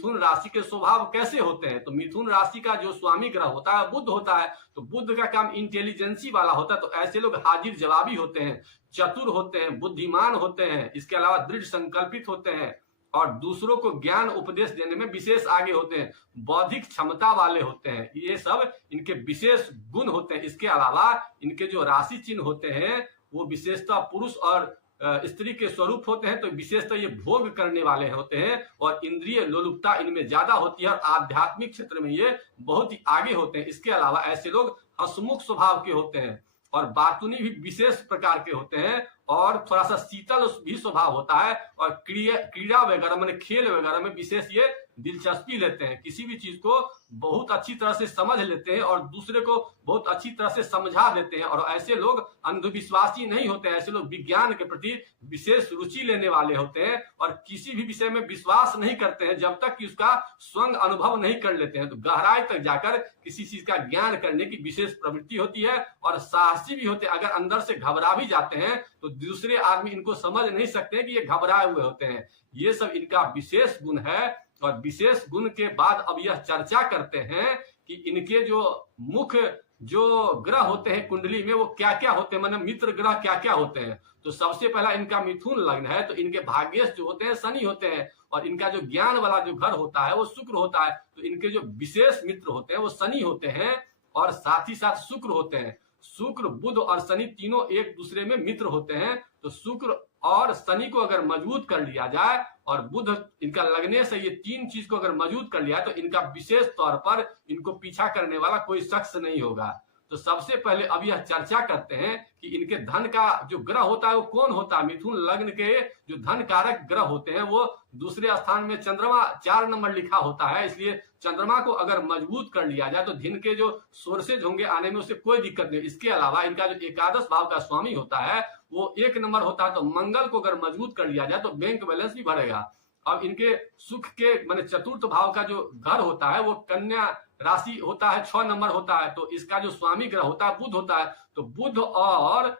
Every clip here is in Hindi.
मिथुन राशि के स्वभाव कैसे होते हैं, तो मिथुन राशि का जो स्वामी ग्रह होता है बुध होता है। तो बुध का काम इंटेलिजेंसी वाला होता है। तो ऐसे लोग हाजिर जवाबी होते हैं, चतुर होते हैं, बुद्धिमान होते हैं, इसके अलावा दृढ़ संकल्पित होते हैं और दूसरों को ज्ञान उपदेश देने में विशेष आगे होते हैं, बौद्धिक क्षमता वाले होते हैं। ये सब इनके विशेष गुण होते हैं। इसके अलावा इनके जो राशि चिन्ह होते हैं वो विशेषतः पुरुष और स्त्री के स्वरूप होते हैं। तो विशेषतः ये भोग करने वाले होते हैं और इंद्रिय लोलुपता इनमें ज्यादा होती है और आध्यात्मिक क्षेत्र में ये बहुत ही आगे होते हैं। इसके अलावा ऐसे लोग हंसमुख स्वभाव के होते हैं और बातूनी भी विशेष प्रकार के होते हैं और थोड़ा सा शीतल भी स्वभाव होता है और क्रीड़ा वगैरह माने खेल वगैरह में विशेष ये दिलचस्पी लेते हैं। किसी भी चीज को बहुत अच्छी तरह से समझ लेते हैं और दूसरे को बहुत अच्छी तरह से समझा देते हैं। और ऐसे लोग अंधविश्वासी नहीं होते हैं। ऐसे लोग विज्ञान के प्रति विशेष रुचि लेने वाले होते हैं और किसी भी विषय में विश्वास नहीं करते हैं जब तक कि उसका स्वयं अनुभव नहीं कर लेते हैं। तो गहराई तक जाकर किसी चीज का ज्ञान करने की विशेष प्रवृत्ति होती है और साहसी भी होते हैं। अगर अंदर से घबरा भी जाते हैं तो दूसरे आदमी इनको समझ नहीं सकते हैं कि ये घबराए हुए होते हैं। ये सब इनका विशेष गुण है। और विशेष गुण के बाद अब यह चर्चा करते हैं कि इनके जो मुख्य जो ग्रह होते हैं कुंडली में वो क्या क्या होते हैं, मतलब मित्र ग्रह क्या क्या होते हैं। तो सबसे पहला इनका मिथुन लग्न है तो इनके भाग्येश जो होते हैं शनि होते हैं और इनका जो ज्ञान वाला जो घर होता है वो शुक्र होता है। तो इनके जो विशेष मित्र होते हैं वो शनि होते हैं और साथ ही साथ शुक्र होते हैं। शुक्र, बुध और शनि तीनों एक दूसरे में मित्र होते हैं। तो शुक्र और शनि को अगर मजबूत कर लिया जाए और बुध इनका लगने से ये तीन चीज को अगर मजबूत कर लिया तो इनका विशेष तौर पर इनको पीछा करने वाला कोई शख्स नहीं होगा। तो सबसे पहले अब यह चर्चा करते हैं कि इनके धन का जो ग्रह होता है वो कौन होता है। मिथुन लग्न के जो धन कारक ग्रह होते हैं वो दूसरे स्थान में चंद्रमा 4 नंबर लिखा होता है। इसलिए चंद्रमा को अगर मजबूत कर लिया जाए तो धन के जो सोर्सेज होंगे आने में उससे कोई दिक्कत नहीं। इसके अलावा इनका जो एकादश भाव का स्वामी होता है वो 1 नंबर होता है। तो मंगल को अगर मजबूत कर लिया जाए तो बैंक बैलेंस भी बढ़ेगा। अब इनके सुख के माने चतुर्थ भाव का जो घर होता है वो कन्या राशि होता है, 6 नंबर होता है। तो इसका जो स्वामी ग्रह होता है बुध होता है। तो बुध और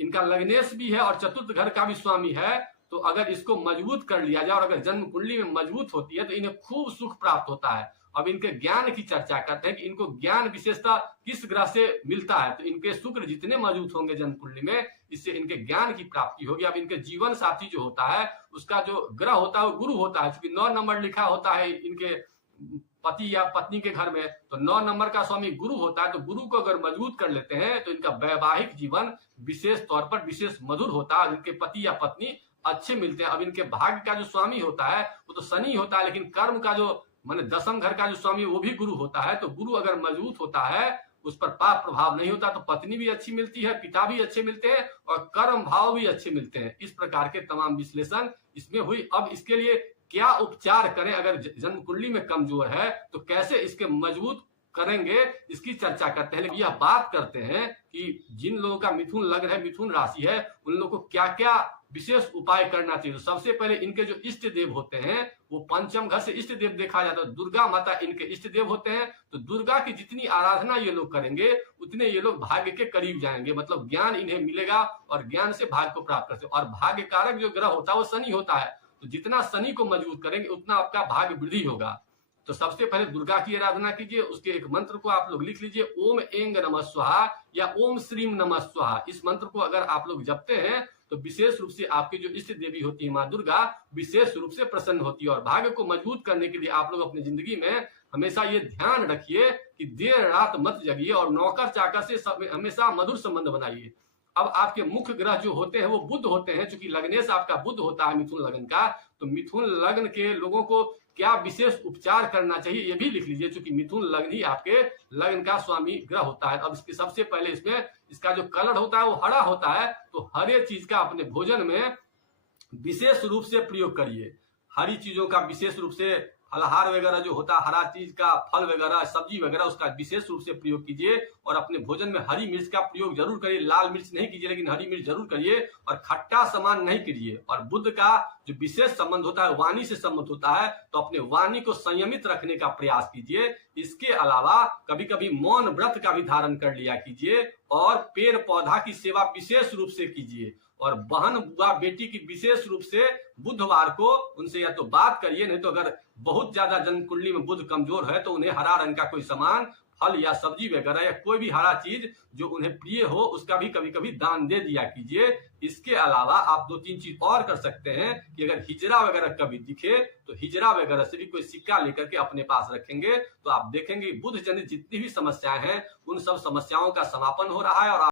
इनका लग्नेश भी है और चतुर्थ घर का भी स्वामी है। तो अगर इसको मजबूत कर लिया जाए और अगर जन्म कुंडली में मजबूत होती है तो इन्हें खूब सुख प्राप्त होता है। अब इनके ज्ञान की चर्चा करते हैं कि इनको ज्ञान विशेषता किस ग्रह से मिलता है। तो इनके शुक्र जितने मजबूत होंगे जन्म कुंडली में इससे इनके ज्ञान की प्राप्ति होगी। अब इनके जीवन साथी जो होता है उसका जो ग्रह होता है वो गुरु होता है। क्योंकि 9 नंबर लिखा होता है इनके पति या पत्नी के घर में तो 9 नंबर का स्वामी गुरु होता है। तो गुरु को अगर मजबूत कर लेते हैं तो इनका वैवाहिक जीवन विशेष तौर पर विशेष मधुर होता है। इनके पति या पत्नी अच्छे मिलते हैं। अब इनके भाग्य का जो स्वामी होता है वो तो शनि होता है लेकिन कर्म का जो माने दशम घर का जो स्वामी वो भी गुरु होता है। तो गुरु अगर मजबूत होता है उस पर पाप प्रभाव नहीं होता तो पत्नी भी अच्छी मिलती है, पिता भी अच्छे मिलते हैं और कर्म भाव भी अच्छे मिलते हैं। इस प्रकार के तमाम विश्लेषण इसमें हुई। अब इसके लिए क्या उपचार करें, अगर जन्म कुंडली में कमजोर है तो कैसे इसके मजबूत करेंगे इसकी चर्चा करते हैं। लेकिन यह बात करते हैं कि जिन लोगों का मिथुन लग्न है, मिथुन राशि है, उन लोगों को क्या क्या विशेष उपाय करना चाहिए। तो सबसे पहले इनके जो इष्ट देव होते हैं वो पंचम घर से इष्ट देव देखा जाता है। दुर्गा माता इनके इष्ट देव होते हैं। तो दुर्गा की जितनी आराधना ये लोग करेंगे उतने ये लोग भाग्य के करीब जाएंगे, मतलब ज्ञान इन्हें मिलेगा और ज्ञान से भाग्य को प्राप्त करते हैं। और भाग्य कारक जो ग्रह होता है वो शनि होता है। तो जितना शनि को मजबूत करेंगे उतना आपका भाग्य वृद्धि होगा। तो सबसे पहले दुर्गा की आराधना कीजिए। उसके एक मंत्र को आप लोग लिख लीजिए, ओम ऐंग नमः स्वाहा या ओम श्रीम नमः स्वाहा। इस मंत्र को अगर आप लोग जपते हैं तो विशेष रूप से आपकी जो इष्ट देवी होती है माँ दुर्गा विशेष रूप से प्रसन्न होती है। और भाग्य को मजबूत करने के लिए आप लोग अपनी जिंदगी में हमेशा ये ध्यान रखिए कि देर रात मत जगिए और नौकर चाकर से हमेशा मधुर संबंध बनाइए। अब आपके मुख्य ग्रह जो होते हैं वो बुध होते हैं। चूंकि लग्नेश आपका बुध होता है मिथुन लग्न का, तो मिथुन लग्न के लोगों को क्या विशेष उपचार करना चाहिए ये भी लिख लीजिए। चूंकि मिथुन लग्न ही आपके लग्न का स्वामी ग्रह होता है। अब इसके सबसे पहले इसमें इसका जो कलर होता है वो हरा होता है। तो हरे चीज का अपने भोजन में विशेष रूप से प्रयोग करिए। हरी चीजों का विशेष रूप से फलहार वगैरह जो होता है, हरा चीज का फल वगैरह सब्जी वगैरह उसका विशेष रूप से प्रयोग कीजिए। और अपने भोजन में हरी मिर्च का प्रयोग जरूर करिए। लाल मिर्च नहीं कीजिए लेकिन हरी मिर्च जरूर करिए। और खट्टा सामान नहीं कीजिए। और बुध का जो विशेष संबंध होता है वाणी से संबंध होता है, तो अपने वाणी को संयमित रखने का प्रयास कीजिए। इसके अलावा कभी कभी मौन व्रत का भी धारण कर लिया कीजिए और पेड़ पौधा की सेवा विशेष रूप से कीजिए। और बहन बुआ बेटी की विशेष रूप से बुधवार को उनसे या तो बात करिए, नहीं तो अगर बहुत ज्यादा जन्म कुंडली में बुध कमजोर है तो उन्हें हरा रंग का कोई सामान, फल या सब्जी वगैरह या कोई भी हरा चीज जो उन्हें प्रिय हो उसका भी कभी कभी दान दे दिया कीजिए। इसके अलावा आप 2-3 चीज और कर सकते हैं कि अगर हिजरा वगैरह कभी दिखे तो हिजरा वगैरह से भी कोई सिक्का लेकर के अपने पास रखेंगे तो आप देखेंगे बुध जनित जितनी भी समस्याएं हैं उन सब समस्याओं का समापन हो रहा है और